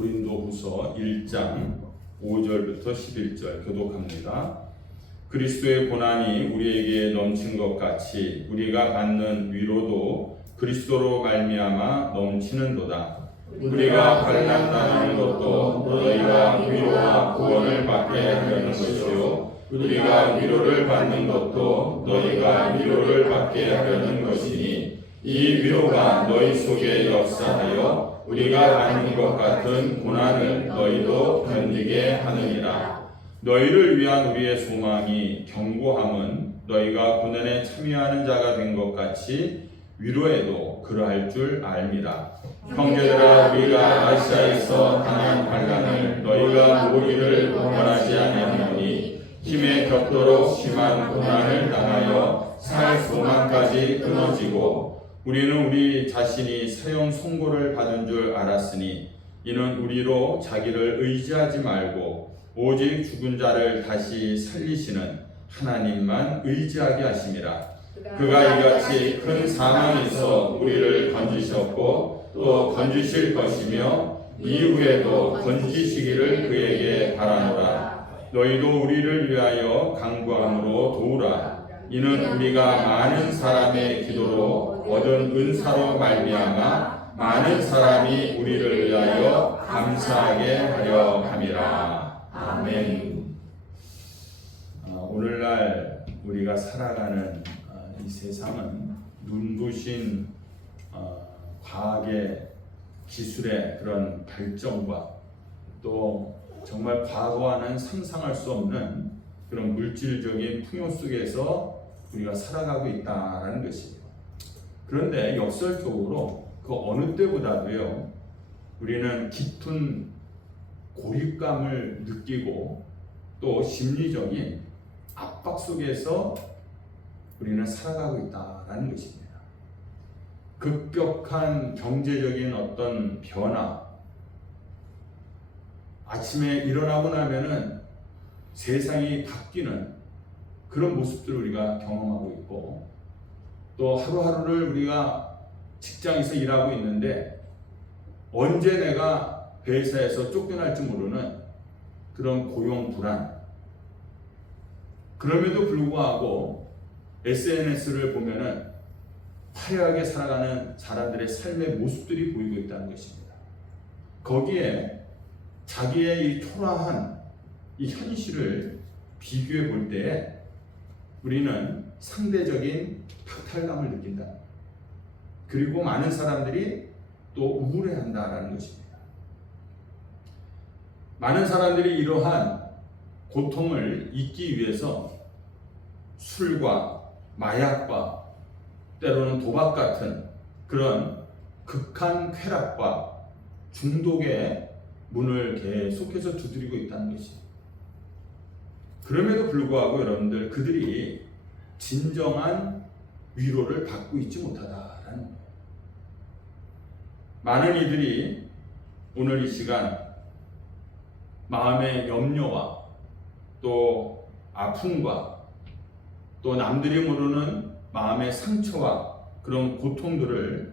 고린도후서 1장 5절부터 11절 교독합니다. 그리스도의 고난이 우리에게 넘친 것 같이 우리가 받는 위로도 그리스도로 말미암아 넘치는도다. 우리가 환난당하는 것도 너희가 위로와 구원을 받게 하려는 것이요, 우리가 위로를 받는 것도 너희가 위로를 받게 하려는 것이니, 이 위로가 너희 속에 역사하여 우리가 받는 것 같은 고난을 너희도 견디게 하느니라. 너희를 위한 우리의 소망이 견고함은 너희가 고난에 참여하는 자가 된 것 같이 위로에도 그러할 줄 알미라. 형제들아, 우리가 아시아에서 당한 환난을 너희가 모르기를 원하지 아니하노니, 힘에 겹도록 심한 고난을 당하여 살 소망까지 끊어지고, 우리는 우리 자신이 사형 선고를 받은 줄 알았으니, 이는 우리로 자기를 의지하지 말고 오직 죽은 자를 다시 살리시는 하나님만 의지하게 하심이라. 그가 이같이 큰 사망에서 우리를 건지셨고 또 건지실 것이며 이후에도 건지시기를 그에게 바라노라. 너희도 우리를 위하여 간구함으로 도우라. 이는 우리가 많은 사람의 기도로 얻은 은사로 말미암아 많은 사람이 우리를 위하여 감사하게 하려 함이라. 아멘. 오늘날 우리가 살아가는 이 세상은 눈부신 과학의 기술의 그런 발전과 또 정말 과거와는 상상할 수 없는 그런 물질적인 풍요 속에서 우리가 살아가고 있다는 것이에요. 그런데 역설적으로 그 어느 때보다도요, 우리는 깊은 고립감을 느끼고 또 심리적인 압박 속에서 우리는 살아가고 있다는 것입니다. 급격한 경제적인 어떤 변화, 아침에 일어나고 나면은 세상이 바뀌는 그런 모습들을 우리가 경험하고 있고, 또 하루하루를 우리가 직장에서 일하고 있는데 언제 내가 회사에서 쫓겨날지 모르는 그런 고용 불안, 그럼에도 불구하고 SNS를 보면은 화려하게 살아가는 사람들의 삶의 모습들이 보이고 있다는 것입니다. 거기에 자기의 이 초라한 이 현실을 비교해 볼 때에 우리는 상대적인 박탈감을 느낀다. 그리고 많은 사람들이 또 우울해한다라는 것입니다. 많은 사람들이 이러한 고통을 잊기 위해서 술과 마약과 때로는 도박 같은 그런 극한 쾌락과 중독의 문을 계속해서 두드리고 있다는 것이에요. 그럼에도 불구하고 여러분들, 그들이 진정한 위로를 받고 있지 못하다라는 거예요. 많은 이들이 오늘 이 시간 마음의 염려와 또 아픔과 또 남들이 모르는 마음의 상처와 그런 고통들을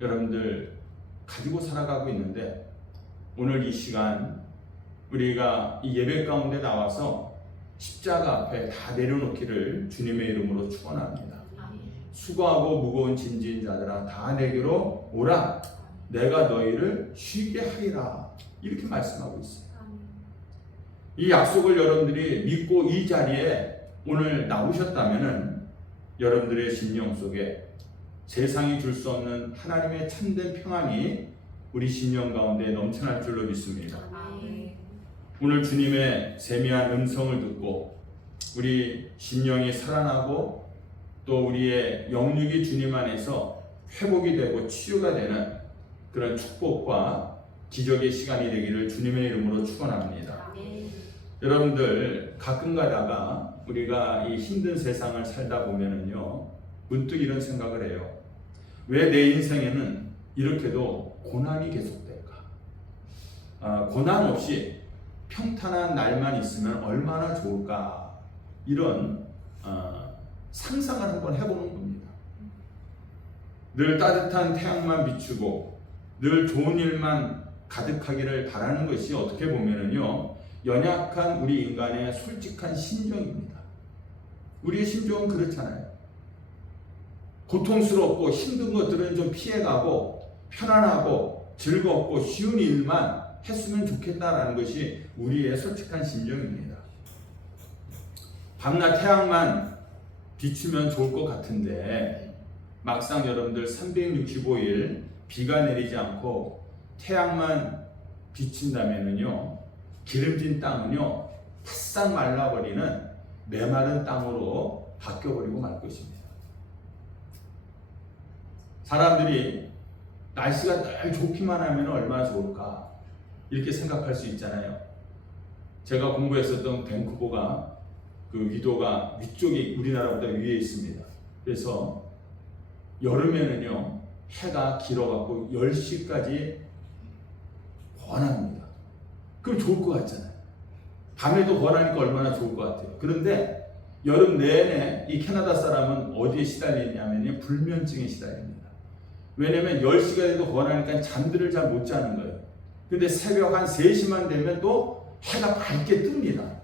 여러분들 가지고 살아가고 있는데, 오늘 이 시간 우리가 이 예배 가운데 나와서 십자가 앞에 다 내려놓기를 주님의 이름으로 축원합니다. 수고하고 무거운 짐진 자들아 다 내게로 오라, 내가 너희를 쉬게 하리라, 이렇게 말씀하고 있어요. 이 약속을 여러분들이 믿고 이 자리에 오늘 나오셨다면은 여러분들의 심령 속에 세상이 줄 수 없는 하나님의 참된 평안이 우리 심령 가운데 넘쳐날 줄로 믿습니다. 오늘 주님의 세미한 음성을 듣고 우리 심령이 살아나고 또 우리의 영육이 주님 안에서 회복이 되고 치유가 되는 그런 축복과 기적의 시간이 되기를 주님의 이름으로 축원합니다. 여러분들, 가끔 가다가 우리가 이 힘든 세상을 살다 보면은요, 문득 이런 생각을 해요. 왜 내 인생에는 이렇게도 고난이 계속될까? 고난 없이 평탄한 날만 있으면 얼마나 좋을까? 이런 상상을 한번 해보는 겁니다. 늘 따뜻한 태양만 비추고 늘 좋은 일만 가득하기를 바라는 것이 어떻게 보면은요, 연약한 우리 인간의 솔직한 심정입니다. 우리의 심정은 그렇잖아요. 고통스럽고 힘든 것들은 좀 피해가고 편안하고 즐겁고 쉬운 일만 했으면 좋겠다라는 것이 우리의 솔직한 심정입니다. 밤낮 태양만 비추면 좋을 것 같은데 막상 여러분들 365일 비가 내리지 않고 태양만 비친다면은요, 기름진 땅은요 바싹 말라버리는 메마른 땅으로 바뀌어버리고 말 것입니다. 사람들이 날씨가 늘 좋기만 하면 얼마나 좋을까 이렇게 생각할 수 있잖아요. 제가 공부했었던 밴쿠버가 그 위도가 위쪽이 우리나라보다 위에 있습니다. 그래서 여름에는요 해가 길어갖고 10시까지 번합니다. 그럼 좋을 것 같잖아요. 밤에도 번하니까 얼마나 좋을 것 같아요. 그런데 여름 내내 이 캐나다 사람은 어디에 시달리냐면요, 불면증에 시달립니다. 왜냐면 10시가 돼도 번하니까 잠들을 잘 못 자는 거예요. 근데 새벽 한 3시만 되면 또 해가 밝게 뜹니다.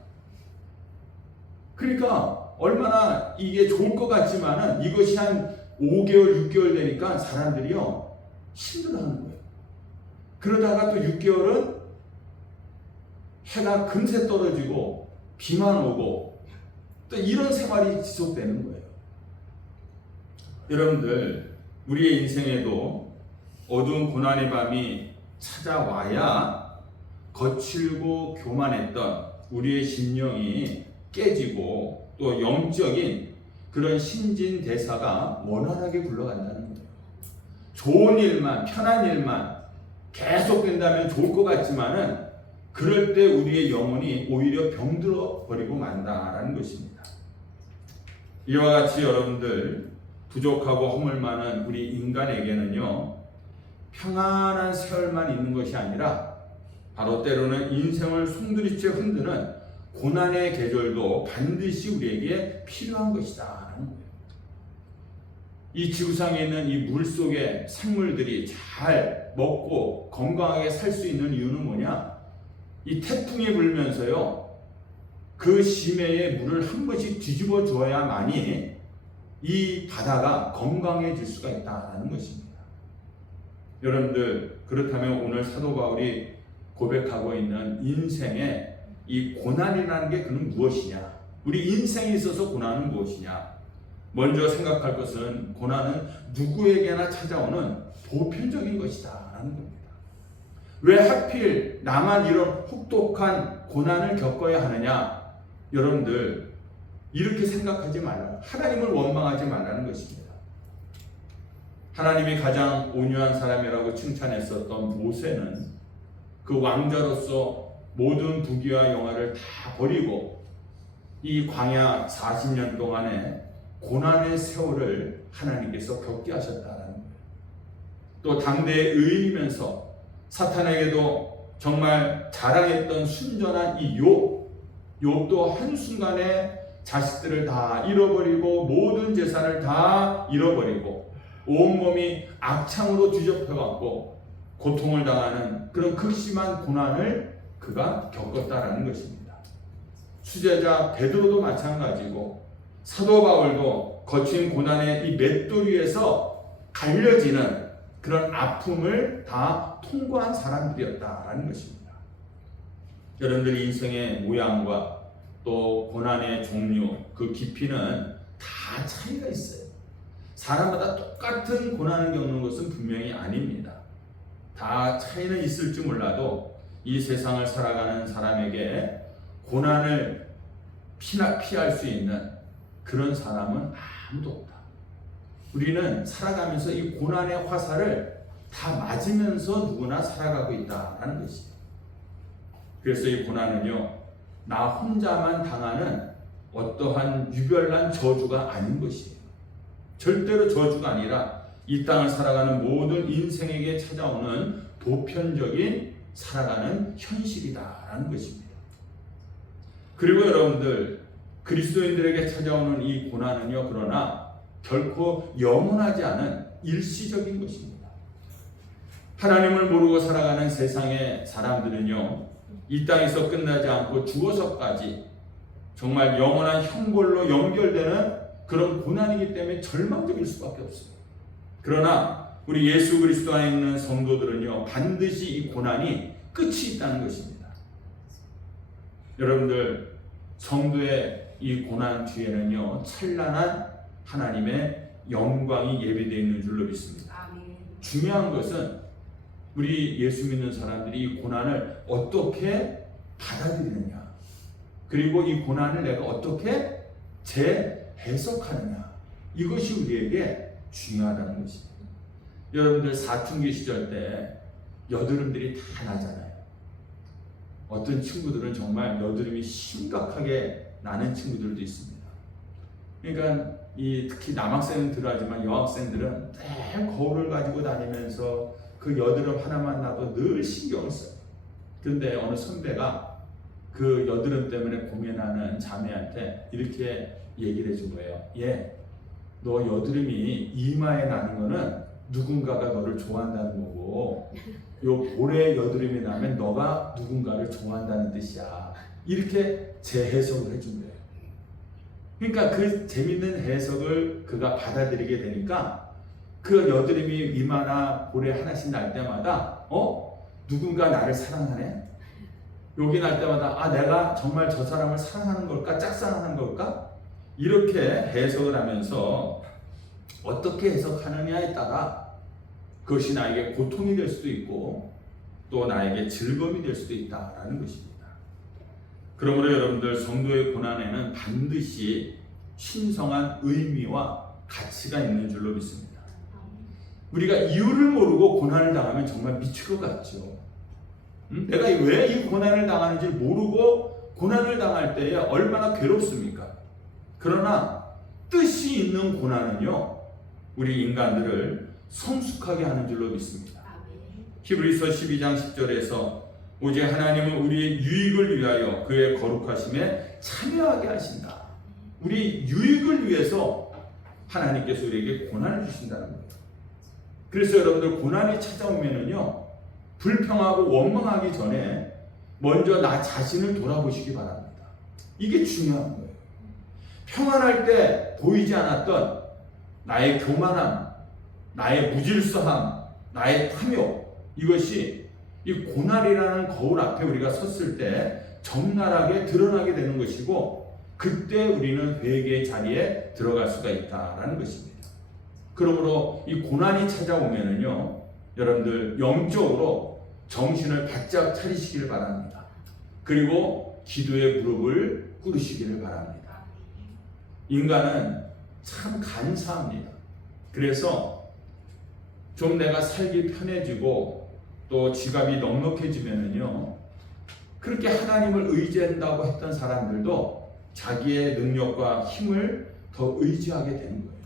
그러니까 얼마나 이게 좋을 것 같지만은 이것이 한 5개월, 6개월 되니까 사람들이요 힘들어하는 거예요. 그러다가 또 6개월은 해가 금세 떨어지고 비만 오고 또 이런 생활이 지속되는 거예요. 여러분들, 우리의 인생에도 어두운 고난의 밤이 찾아와야 거칠고 교만했던 우리의 심령이 깨지고 또 영적인 그런 신진대사가 원활하게 굴러간다는 거예요. 좋은 일만, 편한 일만 계속된다면 좋을 것 같지만은 그럴 때 우리의 영혼이 오히려 병들어 버리고 만다라는 것입니다. 이와 같이 여러분들, 부족하고 허물 많은 우리 인간에게는요 평안한 세월만 있는 것이 아니라 바로 때로는 인생을 송두리째 흔드는 고난의 계절도 반드시 우리에게 필요한 것이다라는 거예요. 이 지구상에 있는 이 물속의 생물들이 잘 먹고 건강하게 살 수 있는 이유는 뭐냐? 이 태풍이 불면서요 그 심해의 물을 한 번씩 뒤집어 줘야만이 이 바다가 건강해질 수가 있다는 것입니다. 여러분들, 그렇다면 오늘 사도 바울이 고백하고 있는 인생의 이 고난이라는 게 그는 무엇이냐? 우리 인생에 있어서 고난은 무엇이냐? 먼저 생각할 것은 고난은 누구에게나 찾아오는 보편적인 것이다 라는 겁니다. 왜 하필 나만 이런 혹독한 고난을 겪어야 하느냐? 여러분들, 이렇게 생각하지 말라. 하나님을 원망하지 말라는 것입니다. 하나님이 가장 온유한 사람이라고 칭찬했었던 모세는 그 왕자로서 모든 부귀와 영화를 다 버리고 이 광야 40년 동안의 고난의 세월을 하나님께서 겪게 하셨다는 거예요. 또 당대의 의인이면서 사탄에게도 정말 자랑했던 순전한 이 욥도 한순간에 자식들을 다 잃어버리고 모든 재산을 다 잃어버리고 온몸이 악창으로 뒤덮여갖고 고통을 당하는 그런 극심한 고난을 그가 겪었다라는 것입니다. 수제자 베드로도 마찬가지고 사도 바울도 거친 고난의 이 맷돌 위에서 갈려지는 그런 아픔을 다 통과한 사람들이었다라는 것입니다. 여러분들 인생의 모양과 또 고난의 종류, 그 깊이는 다 차이가 있어요. 사람마다 똑같은 고난을 겪는 것은 분명히 아닙니다. 다 차이는 있을지 몰라도 이 세상을 살아가는 사람에게 고난을 피할 수 있는 그런 사람은 아무도 없다. 우리는 살아가면서 이 고난의 화살을 다 맞으면서 누구나 살아가고 있다는 것이에요. 그래서 이 고난은요, 나 혼자만 당하는 어떠한 유별난 저주가 아닌 것이에요. 절대로 저주가 아니라 이 땅을 살아가는 모든 인생에게 찾아오는 보편적인 살아가는 현실이다라는 것입니다. 그리고 여러분들, 그리스도인들에게 찾아오는 이 고난은요, 그러나 결코 영원하지 않은 일시적인 것입니다. 하나님을 모르고 살아가는 세상의 사람들은요, 이 땅에서 끝나지 않고 죽어서까지 정말 영원한 형벌로 연결되는 그런 고난이기 때문에 절망적일 수밖에 없어요. 그러나 우리 예수 그리스도 안에 있는 성도들은요, 반드시 이 고난이 끝이 있다는 것입니다. 여러분들, 성도의 이 고난 뒤에는요, 찬란한 하나님의 영광이 예비되어 있는 줄로 믿습니다. 중요한 것은 우리 예수 믿는 사람들이 이 고난을 어떻게 받아들이느냐, 그리고 이 고난을 내가 어떻게 재해석하느냐, 이것이 우리에게 중요하다는 것입니다. 여러분들 사춘기 시절 때 여드름들이 다 나잖아요. 어떤 친구들은 정말 여드름이 심각하게 나는 친구들도 있습니다. 그러니까 특히 남학생들은 하지만 여학생들은 늘 거울을 가지고 다니면서 그 여드름 하나만 나도 늘 신경을 써요. 그런데 어느 선배가 그 여드름 때문에 고민하는 자매한테 이렇게 얘기를 해준 거예요. 얘, 너 여드름이 이마에 나는 거는 누군가가 너를 좋아한다는 거고, 요 볼에 여드름이 나면 너가 누군가를 좋아한다는 뜻이야. 이렇게 재해석을 해준 거예요. 그러니까 그 재밌는 해석을 그가 받아들이게 되니까 그 여드름이 이마나 볼에 하나씩 날 때마다 누군가 나를 사랑하네? 여기 날 때마다 내가 정말 저 사람을 사랑하는 걸까? 짝사랑하는 걸까? 이렇게 해석을 하면서 어떻게 해석하느냐에 따라 그것이 나에게 고통이 될 수도 있고 또 나에게 즐거움이 될 수도 있다라는 것입니다. 그러므로 여러분들, 성도의 고난에는 반드시 신성한 의미와 가치가 있는 줄로 믿습니다. 우리가 이유를 모르고 고난을 당하면 정말 미칠 것 같죠. 내가 왜 이 고난을 당하는지 모르고 고난을 당할 때에 얼마나 괴롭습니까? 그러나 뜻이 있는 고난은요, 우리 인간들을 성숙하게 하는 줄로 믿습니다. 히브리서 12장 10절에서 오직 하나님은 우리의 유익을 위하여 그의 거룩하심에 참여하게 하신다. 우리 유익을 위해서 하나님께서 우리에게 고난을 주신다는 거예요. 그래서 여러분들, 고난이 찾아오면은요, 불평하고 원망하기 전에 먼저 나 자신을 돌아보시기 바랍니다. 이게 중요한 거예요. 평안할 때 보이지 않았던 나의 교만함, 나의 무질서함, 나의 탐욕, 이것이 이 고난이라는 거울 앞에 우리가 섰을 때 적나라하게 드러나게 되는 것이고, 그때 우리는 회개의 자리에 들어갈 수가 있다라는 것입니다. 그러므로 이 고난이 찾아오면은요, 여러분들 영적으로 정신을 바짝 차리시기를 바랍니다. 그리고 기도의 무릎을 꿇으시기를 바랍니다. 인간은 참 간사합니다. 그래서 좀 내가 살기 편해지고 또 지갑이 넉넉해지면은요, 그렇게 하나님을 의지한다고 했던 사람들도 자기의 능력과 힘을 더 의지하게 되는 거예요.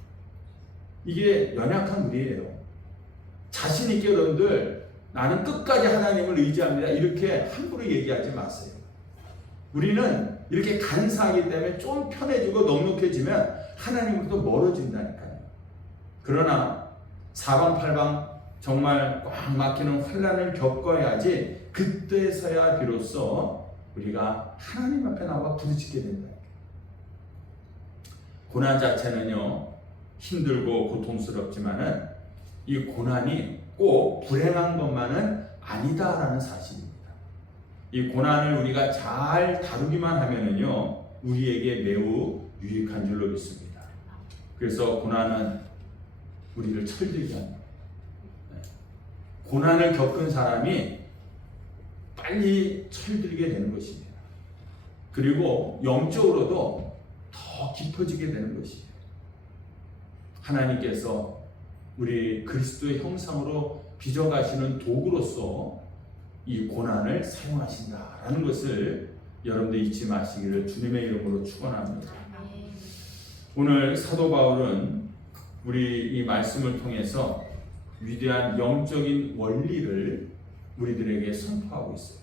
이게 연약한 우리예요. 자신 있게 여러분들, 나는 끝까지 하나님을 의지합니다, 이렇게 함부로 얘기하지 마세요. 우리는 이렇게 간사하기 때문에 좀 편해지고 넉넉해지면 하나님으로부터 멀어진다니까요. 그러나 사방팔방 정말 꽉 막히는 환난을 겪어야지 그때서야 비로소 우리가 하나님 앞에 나와 부르짖게 된다. 고난 자체는요, 힘들고 고통스럽지만은 이 고난이 꼭 불행한 것만은 아니다라는 사실입니다. 이 고난을 우리가 잘 다루기만 하면은요, 우리에게 매우 유익한 줄로 믿습니다. 그래서 고난은 우리를 철들게 합니다. 고난을 겪은 사람이 빨리 철들게 되는 것입니다. 그리고 영적으로도 더 깊어지게 되는 것이에요. 하나님께서 우리 그리스도의 형상으로 빚어가시는 도구로서 이 고난을 사용하신다라는 것을 여러분들 잊지 마시기를 주님의 이름으로 축원합니다. 오늘 사도 바울은 우리 이 말씀을 통해서 위대한 영적인 원리를 우리들에게 선포하고 있어요.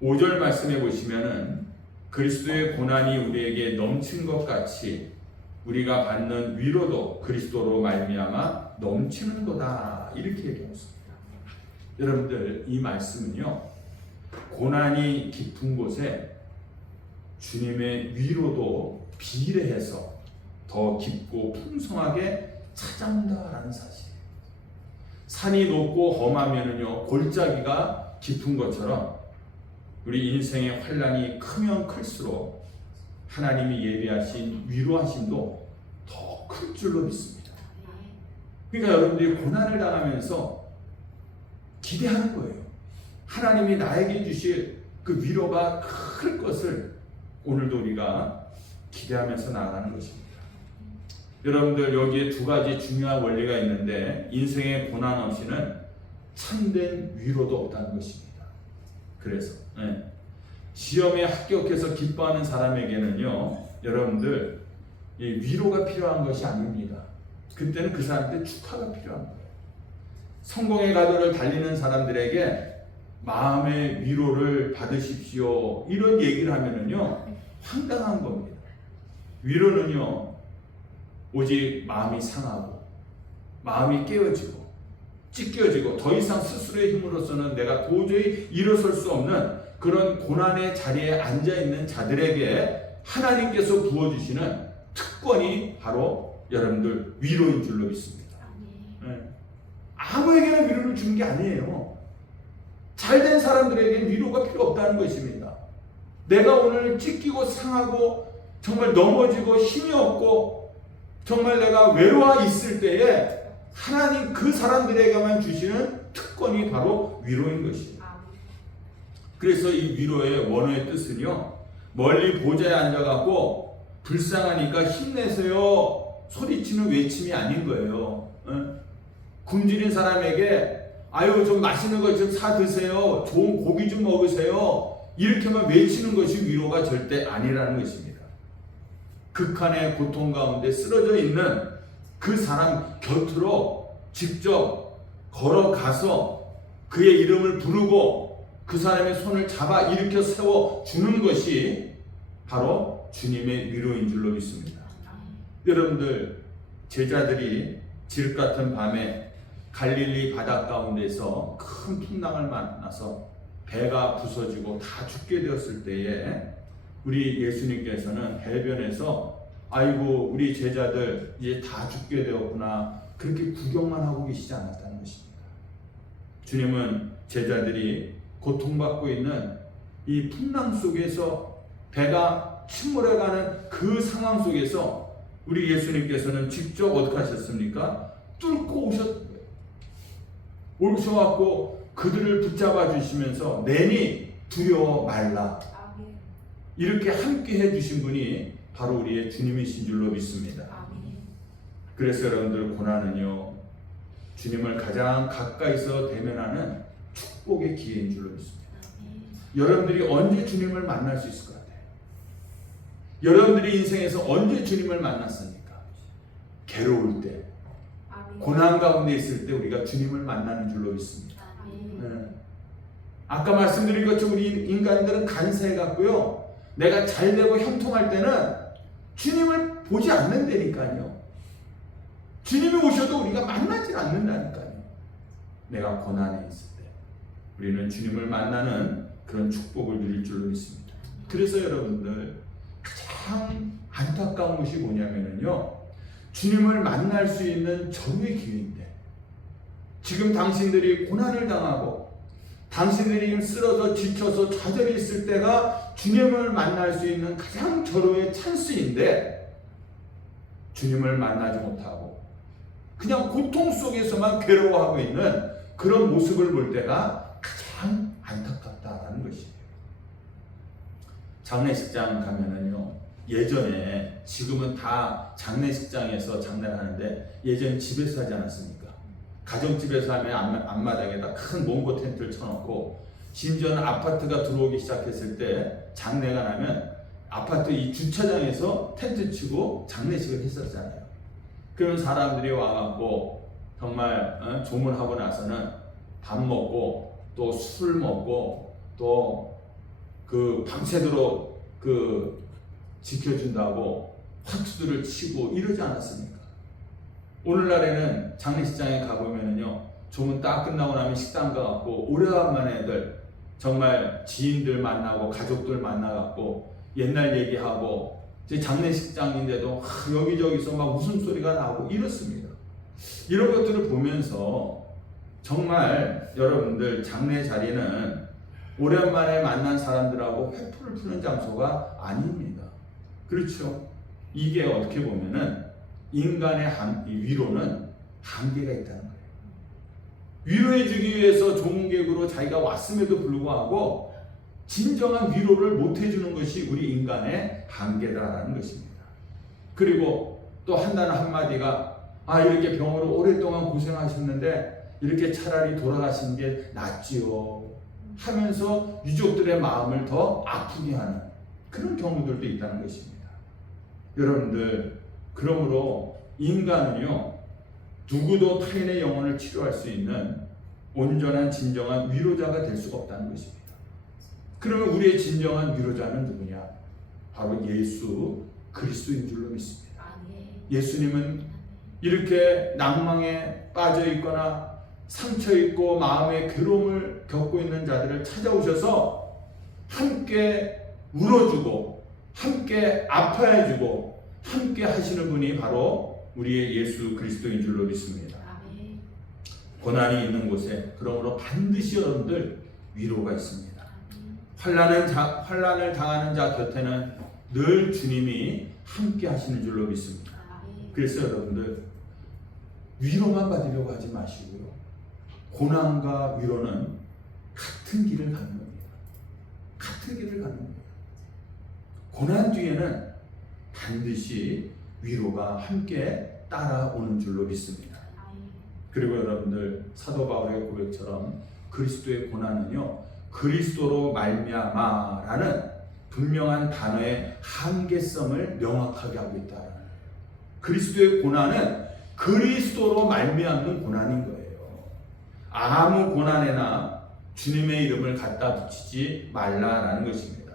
5절 말씀해 보시면은 그리스도의 고난이 우리에게 넘친 것 같이 우리가 받는 위로도 그리스도로 말미암아 넘치는도다, 이렇게 얘기하고 있습니다. 여러분들 이 말씀은요, 고난이 깊은 곳에 주님의 위로도 비례해서 더 깊고 풍성하게 찾아온다라는 사실이에요. 산이 높고 험하면은요, 골짜기가 깊은 것처럼 우리 인생의 환란이 크면 클수록 하나님이 예비하신 위로하심도 더 클 줄로 믿습니다. 그러니까 여러분들이 고난을 당하면서 기대하는 거예요. 하나님이 나에게 주실 그 위로가 클 것을 오늘도 우리가 기대하면서 나아가는 것입니다. 여러분들 여기에 두 가지 중요한 원리가 있는데, 인생의 고난 없이는 참된 위로도 없다는 것입니다. 그래서 시험에 합격해서 기뻐하는 사람에게는요, 여러분들 이 위로가 필요한 것이 아닙니다. 그때는 그 사람한테 축하가 필요한 거예요. 성공의 가도를 달리는 사람들에게 마음의 위로를 받으십시오, 이런 얘기를 하면은요, 황당한 겁니다. 위로는요, 오직 마음이 상하고 마음이 깨어지고 찢겨지고 더 이상 스스로의 힘으로서는 내가 도저히 일어설 수 없는 그런 고난의 자리에 앉아있는 자들에게 하나님께서 부어주시는 특권이 바로 여러분들 위로인 줄로 믿습니다. 아무에게나 위로를 주는 게 아니에요. 잘된 사람들에게 위로가 필요 없다는 것입니다. 내가 오늘 찢기고 상하고 정말 넘어지고 힘이 없고 정말 내가 외로워 있을 때에 하나님 그 사람들에게만 주시는 특권이 바로 위로인 것이에요. 그래서 이 위로의 원어의 뜻은요, 멀리 보좌에 앉아갖고 불쌍하니까 힘내세요 소리치는 외침이 아닌 거예요. 굶주린 사람에게 아유 좀 맛있는 거 좀 사 드세요, 좋은 고기 좀 먹으세요, 이렇게만 외치는 것이 위로가 절대 아니라는 것입니다. 극한의 고통 가운데 쓰러져 있는 그 사람 곁으로 직접 걸어가서 그의 이름을 부르고 그 사람의 손을 잡아 일으켜 세워주는 것이 바로 주님의 위로인 줄로 믿습니다. 여러분들, 제자들이 질 같은 밤에 갈릴리 바다 가운데서 큰 풍랑을 만나서 배가 부서지고 다 죽게 되었을 때에 우리 예수님께서는 해변에서 아이고 우리 제자들 이제 다 죽게 되었구나, 그렇게 구경만 하고 계시지 않았다는 것입니다. 주님은 제자들이 고통받고 있는 이 풍랑 속에서 배가 침몰해가는 그 상황 속에서 우리 예수님께서는 직접 어떻게 하셨습니까? 뚫고 오셨어요. 오셔갖고 그들을 붙잡아 주시면서 내니 두려워 말라, 이렇게 함께 해주신 분이 바로 우리의 주님이신 줄로 믿습니다. 그래서 여러분들, 고난은요, 주님을 가장 가까이서 대면하는 축복의 기회인 줄로 믿습니다. 여러분들이 언제 주님을 만날 수 있을 것 같아요? 여러분들이 인생에서 언제 주님을 만났습니까? 괴로울 때, 고난 가운데 있을 때 우리가 주님을 만나는 줄로 믿습니다. 아까 말씀드린 것처럼 우리 인간들은 간사해 갖고요, 내가 잘되고 형통할 때는 주님을 보지 않는다니까요. 주님이 오셔도 우리가 만나지 않는다니까요. 내가 고난에 있을 때 우리는 주님을 만나는 그런 축복을 누릴 줄로 믿습니다. 그래서 여러분들, 가장 안타까운 것이 뭐냐면요, 주님을 만날 수 있는 전후의 기회인데 지금 당신들이 고난을 당하고 당신들이 쓰러져 지쳐서 좌절해 있을 때가 주님을 만날 수 있는 가장 절호의 찬스인데 주님을 만나지 못하고 그냥 고통 속에서만 괴로워하고 있는 그런 모습을 볼 때가 가장 안타깝다라는 것이에요. 장례식장 가면은요, 예전에, 지금은 다 장례식장에서 장례를 하는데 예전에 집에서 하지 않았습니까? 가정집에서 하면 앞마당에다 큰 몽고 텐트를 쳐놓고, 심지어는 아파트가 들어오기 시작했을 때 장례가 나면 아파트 이 주차장에서 텐트 치고 장례식을 했었잖아요. 그런 사람들이 와갖고 정말 조문하고 나서는 밥 먹고 또 술 먹고 또 그 밤새도록 그 지켜준다고 화투들을 치고 이러지 않았습니까? 오늘날에는 장례식장에 가보면은요, 주문 딱 끝나고 나면 식당 가갖고 오래간만에들 정말 지인들 만나고 가족들 만나갖고 옛날 얘기하고 제 장례식장인데도 여기저기서 막 웃음소리가 나고 이렇습니다. 이런 것들을 보면서 정말 여러분들 장례 자리는 오랜만에 만난 사람들하고 회포를 푸는 장소가 아닙니다. 그렇죠? 이게 어떻게 보면은 인간의 위로는 한계가 있다는 거예요. 위로해주기 위해서 좋은 계획으로 자기가 왔음에도 불구하고 진정한 위로를 못 해주는 것이 우리 인간의 한계다라는 것입니다. 그리고 또 한다는 한마디가 이렇게 병으로 오랫동안 고생하셨는데 이렇게 차라리 돌아가시는 게 낫지요 하면서 유족들의 마음을 더 아프게 하는 그런 경우들도 있다는 것입니다. 여러분들, 그러므로 인간은요, 누구도 타인의 영혼을 치료할 수 있는 온전한 진정한 위로자가 될 수가 없다는 것입니다. 그러면 우리의 진정한 위로자는 누구냐? 바로 예수 그리스도인 줄로 믿습니다. 예수님은 이렇게 낭망에 빠져 있거나 상처 있고 마음의 괴로움을 겪고 있는 자들을 찾아오셔서 함께 울어주고 함께 아파해주고 함께 하시는 분이 바로 우리의 예수 그리스도인 줄로 믿습니다. 고난이 있는 곳에 그러므로 반드시 여러분들 위로가 있습니다. 환난을 당하는 자 곁에는 늘 주님이 함께 하시는 줄로 믿습니다. 그래서 여러분들 위로만 받으려고 하지 마시고요. 고난과 위로는 같은 길을 가는 겁니다. 같은 길을 가는 겁니다. 고난 뒤에는 반드시 위로가 함께 따라오는 줄로 믿습니다. 그리고 여러분들 사도 바울의 고백처럼 그리스도의 고난은요, 그리스도로 말미암아라는 분명한 단어의 한계성을 명확하게 하고 있다는 거예요. 그리스도의 고난은 그리스도로 말미암는 고난인 거예요. 아무 고난에나 주님의 이름을 갖다 붙이지 말라라는 것입니다.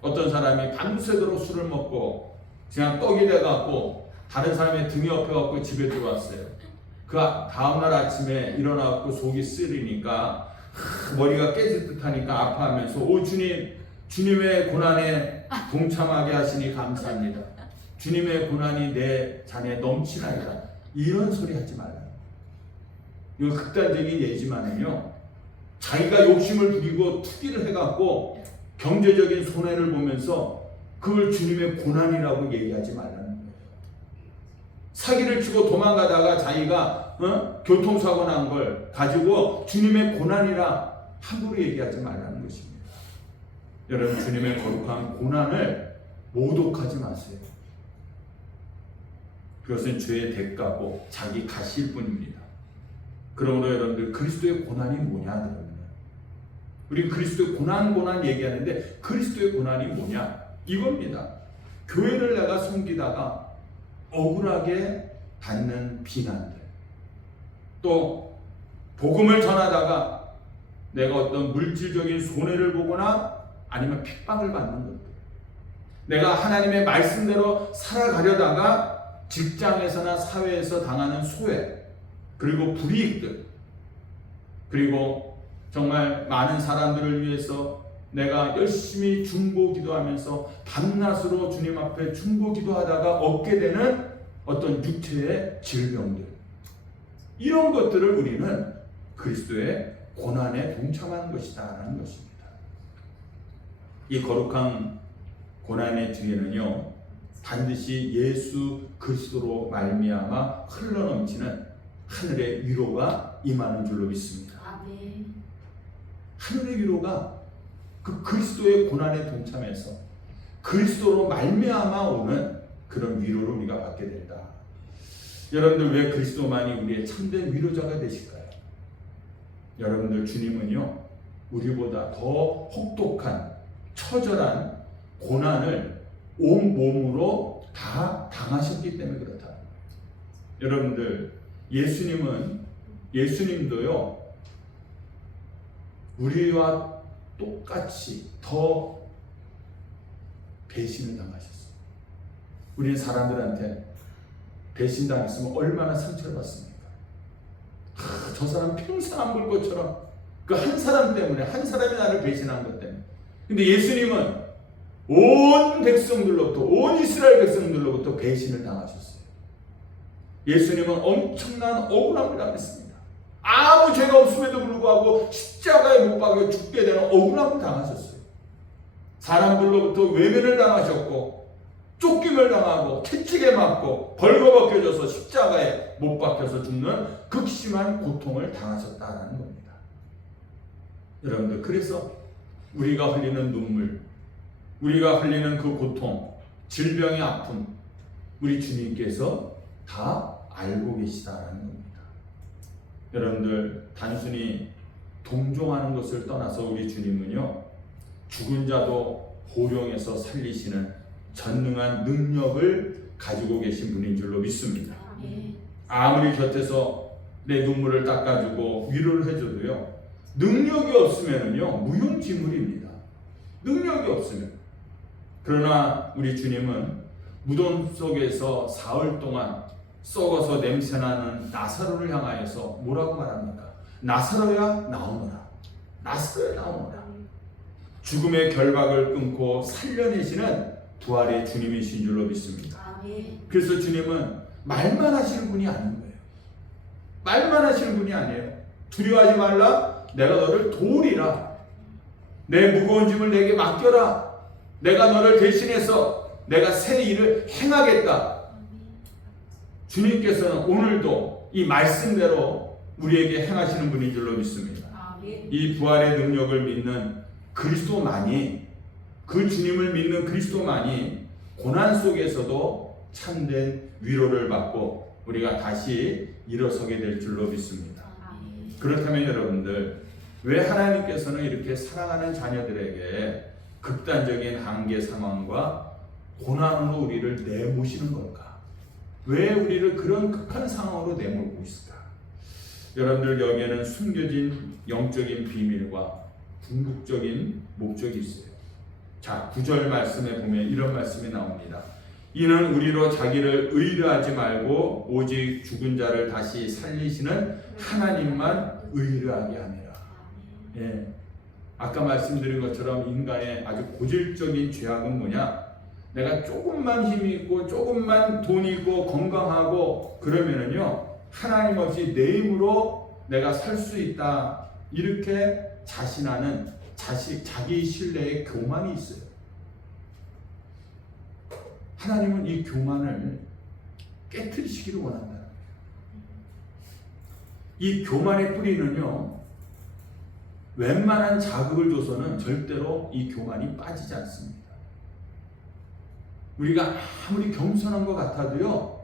어떤 사람이 밤새도록 술을 먹고 그냥 떡이 돼갖고 다른 사람의 등에 업혀갖고 집에 들어왔어요. 그 다음날 아침에 일어나갖고 속이 쓰리니까 머리가 깨질 듯하니까 아파하면서 오 주님, 주님의 고난에 동참하게 하시니 감사합니다. 주님의 고난이 내 잔에 넘치나이다. 이런 소리 하지 말아요. 이거 극단적인 예지만은요, 자기가 욕심을 부리고 투기를 해갖고 경제적인 손해를 보면서 그걸 주님의 고난이라고 얘기하지 말라는 거예요. 사기를 치고 도망가다가 자기가 교통사고 난 걸 가지고 주님의 고난이라 함부로 얘기하지 말라는 것입니다. 여러분, 주님의 거룩한 고난을 모독하지 마세요. 그것은 죄의 대가고 자기 가시일 뿐입니다. 그러므로 여러분들, 그리스도의 고난이 뭐냐 그러면 우리 그리스도의 고난 얘기하는데 그리스도의 고난이 뭐냐 이겁니다. 교회를 내가 섬기다가 억울하게 받는 비난들, 또 복음을 전하다가 내가 어떤 물질적인 손해를 보거나 아니면 핍박을 받는 것들, 내가 하나님의 말씀대로 살아가려다가 직장에서나 사회에서 당하는 소외, 그리고 불이익들, 그리고 정말 많은 사람들을 위해서 내가 열심히 중보 기도하면서 밤낮으로 주님 앞에 중보 기도하다가 얻게 되는 어떤 육체의 질병들, 이런 것들을 우리는 그리스도의 고난에 동참하는 것이다라는 것입니다. 이 거룩한 고난의 뒤에는요, 반드시 예수 그리스도로 말미암아 흘러넘치는 하늘의 위로가 임하는 줄로 믿습니다. 하늘의 위로가 그 그리스도의 고난에 동참해서 그리스도로 말미암아 오는 그런 위로를 우리가 받게 된다. 여러분들, 왜 그리스도만이 우리의 참된 위로자가 되실까요? 여러분들, 주님은요, 우리보다 더 혹독한 처절한 고난을 온 몸으로 다 당하셨기 때문에 그렇다. 여러분들, 예수님도요, 우리와 똑같이 더 배신을 당하셨어요. 우리는 사람들한테 배신당했으면 얼마나 상처를 받습니까? 저 사람 평생 안 볼 것처럼 그 한 사람 때문에, 한 사람이 나를 배신한 것 때문에. 근데 예수님은 온 백성들로부터, 온 이스라엘 백성들로부터 배신을 당하셨어요. 예수님은 엄청난 억울함을 당했습니다. 아무 죄가 없음에도 불구하고 십자가에 못 박혀 죽게 되는 억울함을 당하셨어요. 사람들로부터 외면을 당하셨고, 쫓김을 당하고, 채찍에 맞고, 벌거벗겨져서 십자가에 못 박혀서 죽는 극심한 고통을 당하셨다는 겁니다. 여러분들, 그래서 우리가 흘리는 눈물, 우리가 흘리는 그 고통, 질병의 아픔, 우리 주님께서 다 알고 계시다는 겁니다. 여러분들, 단순히 동정하는 것을 떠나서 우리 주님은요, 죽은 자도 호령해서 살리시는 전능한 능력을 가지고 계신 분인 줄로 믿습니다. 아무리 곁에서 내 눈물을 닦아주고 위로를 해줘도요, 능력이 없으면요 무용지물입니다. 능력이 없으면. 그러나 우리 주님은 무덤 속에서 사흘 동안 썩어서 냄새나는 나사로를 향하여서 뭐라고 말합니까? 나사로야 나오너라. 나사로야 나오너라. 죽음의 결박을 끊고 살려내시는 부활의 주님이신 줄로 믿습니다. 그래서 주님은 말만 하시는 분이 아닌 거예요. 말만 하시는 분이 아니에요. 두려워하지 말라. 내가 너를 도우리라. 내 무거운 짐을 내게 맡겨라. 내가 너를 대신해서 내가 새 일을 행하겠다. 주님께서는 오늘도 이 말씀대로 우리에게 행하시는 분인 줄로 믿습니다. 이 부활의 능력을 믿는 그리스도만이, 그 주님을 믿는 그리스도만이 고난 속에서도 참된 위로를 받고 우리가 다시 일어서게 될 줄로 믿습니다. 그렇다면 여러분들, 왜 하나님께서는 이렇게 사랑하는 자녀들에게 극단적인 한계 상황과 고난으로 우리를 내모시는 걸까? 왜 우리를 그런 극한 상황으로 내몰고 있을까? 여러분들, 여기에는 숨겨진 영적인 비밀과 궁극적인 목적이 있어요. 자, 9절 말씀에 보면 이런 말씀이 나옵니다. 이는 우리로 자기를 의뢰하지 말고 오직 죽은 자를 다시 살리시는 하나님만 의뢰하게 하니라. 예. 아까 말씀드린 것처럼 인간의 아주 고질적인 죄악은 뭐냐? 내가 조금만 힘이 있고 조금만 돈이 있고 건강하고 그러면은요, 하나님 없이 내 힘으로 내가 살 수 있다, 이렇게 자신하는 자기 신뢰의 교만이 있어요. 하나님은 이 교만을 깨트리시기를 원한다. 이 교만의 뿌리는요, 웬만한 자극을 줘서는 절대로 이 교만이 빠지지 않습니다. 우리가 아무리 겸손한 것 같아도요,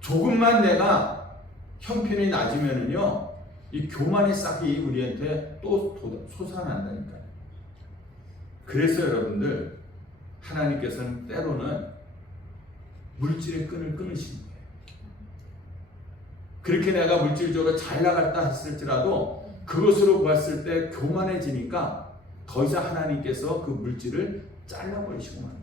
조금만 내가 형편이 낮으면은요, 이 교만의 싹이 우리한테 또 솟아난다니까요. 그래서 여러분들, 하나님께서는 때로는 물질의 끈을 끊으시는 거예요. 그렇게 내가 물질적으로 잘 나갔다 했을지라도 그것으로 봤을 때 교만해지니까 더 이상 하나님께서 그 물질을 잘라버리시고 맙니다.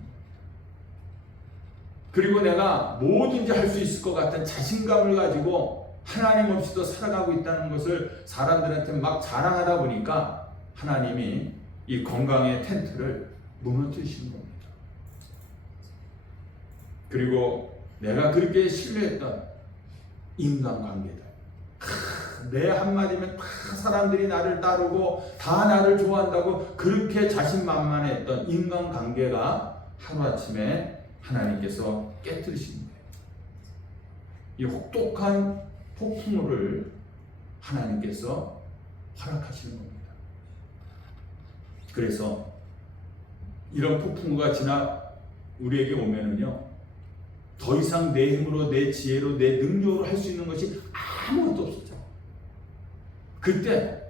그리고 내가 뭐든지 할 수 있을 것 같은 자신감을 가지고 하나님 없이도 살아가고 있다는 것을 사람들한테 막 자랑하다 보니까 하나님이 이 건강의 텐트를 무너뜨리시는 겁니다. 그리고 내가 그렇게 신뢰했던 인간관계들, 내 한마디면 다 사람들이 나를 따르고 다 나를 좋아한다고 그렇게 자신만만했던 인간관계가 하루아침에 하나님께서 깨뜨리시는 거예요. 이 혹독한 폭풍우를 하나님께서 허락하시는 겁니다. 그래서 이런 폭풍우가 지나 우리에게 오면은요, 더 이상 내 힘으로, 내 지혜로, 내 능력으로 할 수 있는 것이 아무것도 없었죠. 그때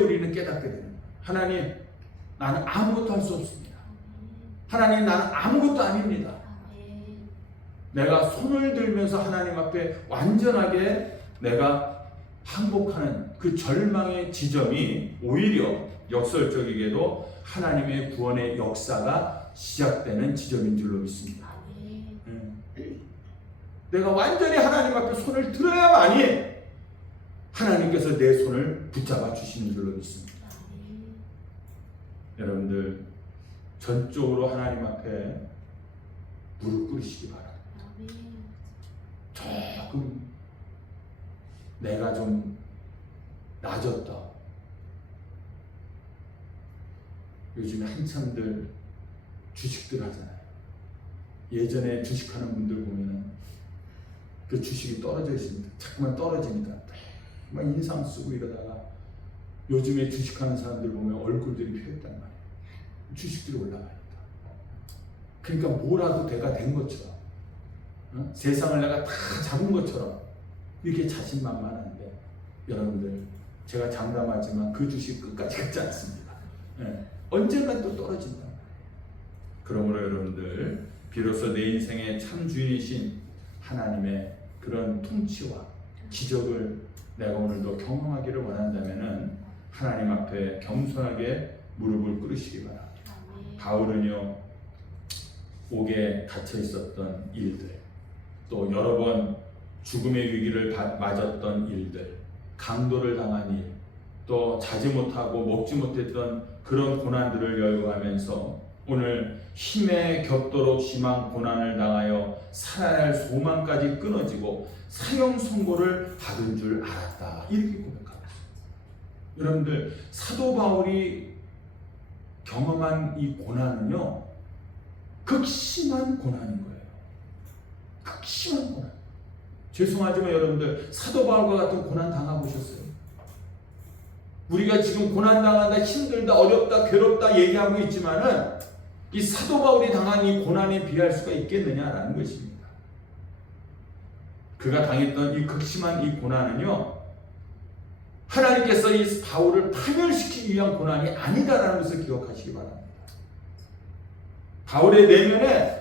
우리는 깨닫게 되는 거예요. 하나님, 나는 아무것도 할 수 없습니다. 하나님, 나는 아무것도 아닙니다. 내가 손을 들면서 하나님 앞에 완전하게 내가 항복하는 그 절망의 지점이 오히려 역설적이게도 하나님의 구원의 역사가 시작되는 지점인 줄로 믿습니다. 내가 완전히 하나님 앞에 손을 들어야만이 하나님께서 내 손을 붙잡아 주시는 줄로 믿습니다. 여러분들 전적으로 하나님 앞에 무릎 꿇으시기 바랍니다. 조금 내가 좀 낮았다. 요즘에 한참들 주식들 하잖아요. 예전에 주식하는 분들 보면은 그 주식이 떨어져 있습니다. 자꾸만 떨어지니까 막 인상 쓰고 이러다가 요즘에 주식하는 사람들 보면 얼굴들이 펴있단 말이에요. 주식들이 올라가니까. 그러니까 뭐라도 내가 된 것처럼, 세상을 내가 다 잡은 것처럼 이렇게 자신만만한데, 여러분들 제가 장담하지만 그 주식 끝까지 가지 않습니다. 언젠가 또 떨어진단 말이에요. 그러므로 여러분들 비로소 내 인생의 참 주인이신 하나님의 그런 통치와 기적을 내가 오늘도 경험하기를 원한다면은 하나님 앞에 겸손하게 무릎을 꿇으시기 바랍니다. 바울은요, 옥에 갇혀 있었던 일들, 또 여러 번 죽음의 위기를 맞았던 일들, 강도를 당한 일, 또 자지 못하고 먹지 못했던 그런 고난들을 열거하면서 오늘 힘에 겹도록 심한 고난을 당하여 살아야 할 소망까지 끊어지고 사형 선고를 받은 줄 알았다, 이렇게 고백하고 있습니다. 여러분들 사도 바울이 경험한 이 고난은요, 극심한 고난인 거예요. 극심한 고난. 죄송하지만 여러분들 사도 바울과 같은 고난 당해보셨어요? 우리가 지금 고난 당한다, 힘들다, 어렵다, 괴롭다 얘기하고 있지만은 이 사도 바울이 당한 이 고난에 비할 수가 있겠느냐라는 것입니다. 그가 당했던 이 극심한 이 고난은요, 하나님께서 이 바울을 파멸시키기 위한 고난이 아니다라는 것을 기억하시기 바랍니다. 바울의 내면에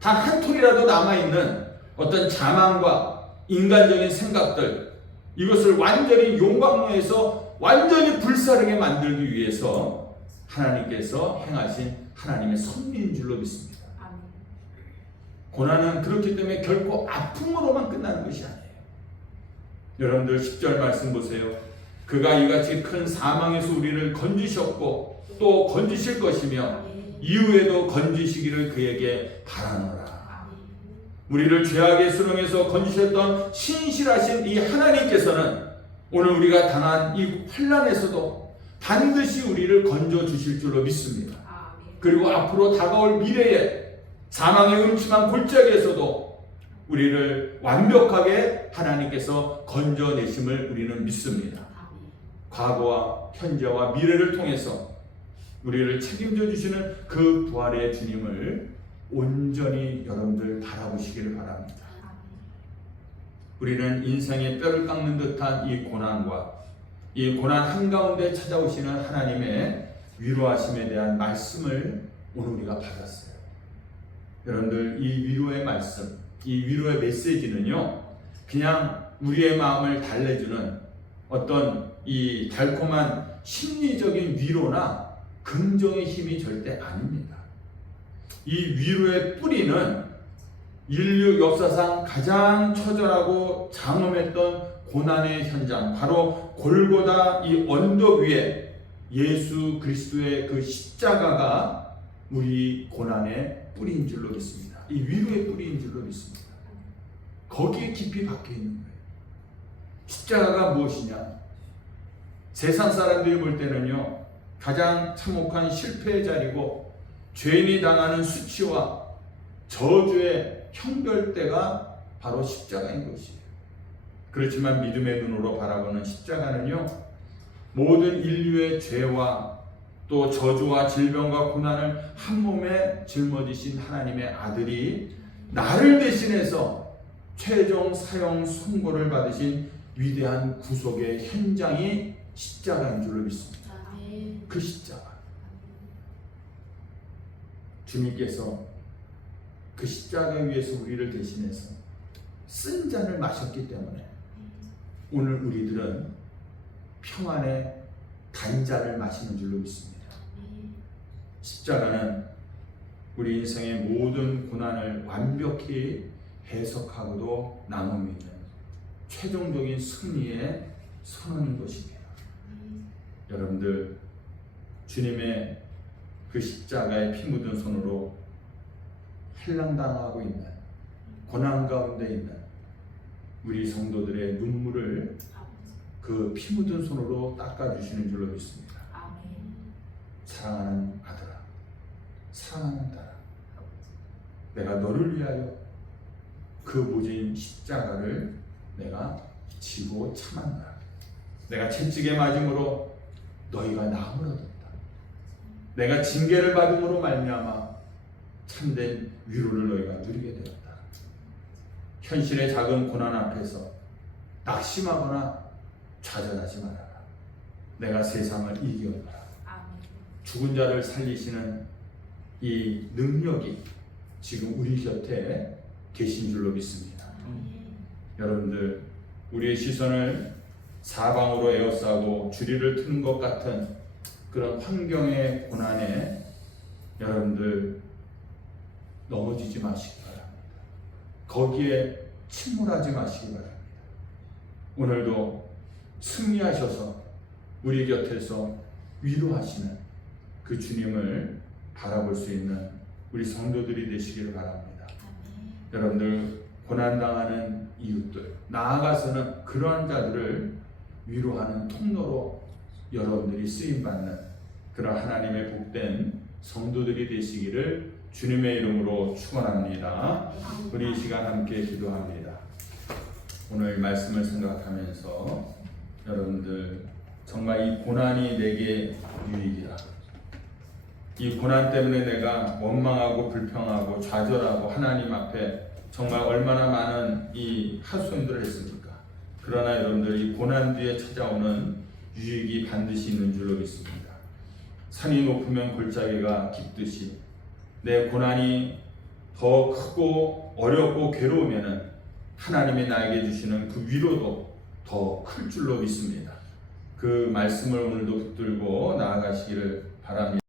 단 한 톨이라도 남아있는 어떤 자만과 인간적인 생각들, 이것을 완전히 용광로에서 완전히 불사르게 만들기 위해서 하나님께서 행하신 하나님의 섭리인 줄로 믿습니다. 고난은 그렇기 때문에 결코 아픔으로만 끝나는 것이 아니에요. 여러분들 10절 말씀 보세요. 그가 이같이 큰 사망에서 우리를 건지셨고 또 건지실 것이며 이후에도 건지시기를 그에게 바라노라. 우리를 죄악의 수렁에서 건지셨던 신실하신 이 하나님께서는 오늘 우리가 당한 이 환난에서도 반드시 우리를 건져 주실 줄로 믿습니다. 그리고 앞으로 다가올 미래에 사망의 음침한 골짜기에서도 우리를 완벽하게 하나님께서 건져내심을 우리는 믿습니다. 과거와 현재와 미래를 통해서 우리를 책임져 주시는 그 부활의 주님을 온전히 여러분들 바라보시기를 바랍니다. 우리는 인생의 뼈를 깎는 듯한 이 고난과 이 고난 한가운데 찾아오시는 하나님의 위로하심에 대한 말씀을 오늘 우리가 받았어요. 여러분들 이 위로의 말씀, 이 위로의 메시지는요, 그냥 우리의 마음을 달래주는 어떤 이 달콤한 심리적인 위로나 긍정의 힘이 절대 아닙니다. 이 위로의 뿌리는 인류 역사상 가장 처절하고 장엄했던 고난의 현장, 바로 골고다 이 언덕 위에 예수 그리스도의 그 십자가가 우리 고난의 뿌리인 줄로 믿습니다. 이 위로의 뿌리인 줄로 믿습니다. 거기에 깊이 박혀 있는 거예요. 십자가가 무엇이냐? 세상 사람들이 볼 때는요, 가장 참혹한 실패의 자리고 죄인이 당하는 수치와 저주의 형벌대가 바로 십자가인 것이에요. 그렇지만 믿음의 눈으로 바라보는 십자가는요, 모든 인류의 죄와 또 저주와 질병과 고난을 한 몸에 짊어지신 하나님의 아들이 나를 대신해서 최종 사형 선고를 받으신 위대한 구속의 현장이 십자가인 줄로 믿습니다. 그 십자가, 주님께서 그 십자가 위에서 우리를 대신해서 쓴 잔을 마셨기 때문에 오늘 우리들은 평안의 단잔을 마시는 줄로 믿습니다. 십자가는 우리 인생의 모든 고난을 완벽히 해석하고도 나눔이 있는 최종적인 승리의 선언인 것입니다. 여러분들 주님의 그 십자가에 피 묻은 손으로 헬랑당하고 있는 고난 가운데 있는 우리 성도들의 눈물을 그 피 묻은 손으로 닦아주시는 줄로 믿습니다. 사랑하는 아들아, 사랑하는 딸아, 내가 너를 위하여 그 모진 십자가를 내가 지고 참았다. 내가 채찍에 맞음으로 너희가 나음을 얻었다. 내가 징계를 받음으로 말미암아 참된 위로를 너희가 누리게 되었다. 현실의 작은 고난 앞에서 낙심하거나 좌절하지 말아라. 내가 세상을 이기었노라. 죽은 자를 살리시는 이 능력이 지금 우리 곁에 계신 줄로 믿습니다. 여러분들 우리의 시선을 사방으로 에워싸고 주리를 트는 것 같은 그런 환경의 고난에 여러분들 넘어지지 마시기 바랍니다. 거기에 침몰하지 마시기 바랍니다. 오늘도 승리하셔서 우리 곁에서 위로하시는 그 주님을 바라볼 수 있는 우리 성도들이 되시기를 바랍니다. 여러분들 고난당하는 이웃들, 나아가서는 그러한 자들을 위로하는 통로로 여러분들이 쓰임받는 그런 하나님의 복된 성도들이 되시기를 주님의 이름으로 축원합니다. 우리 이 시간 함께 기도합니다. 오늘 말씀을 생각하면서 여러분들 정말 이 고난이 내게 유익이라, 이 고난 때문에 내가 원망하고 불평하고 좌절하고 하나님 앞에 정말 얼마나 많은 이 하소연들을 했습니까? 그러나 여러분들 이 고난 뒤에 찾아오는 유익이 반드시 있는 줄로 믿습니다. 산이 높으면 골짜기가 깊듯이 내 고난이 더 크고 어렵고 괴로우면은 하나님이 나에게 주시는 그 위로도 더 클 줄로 믿습니다. 그 말씀을 오늘도 붙들고 나아가시기를 바랍니다.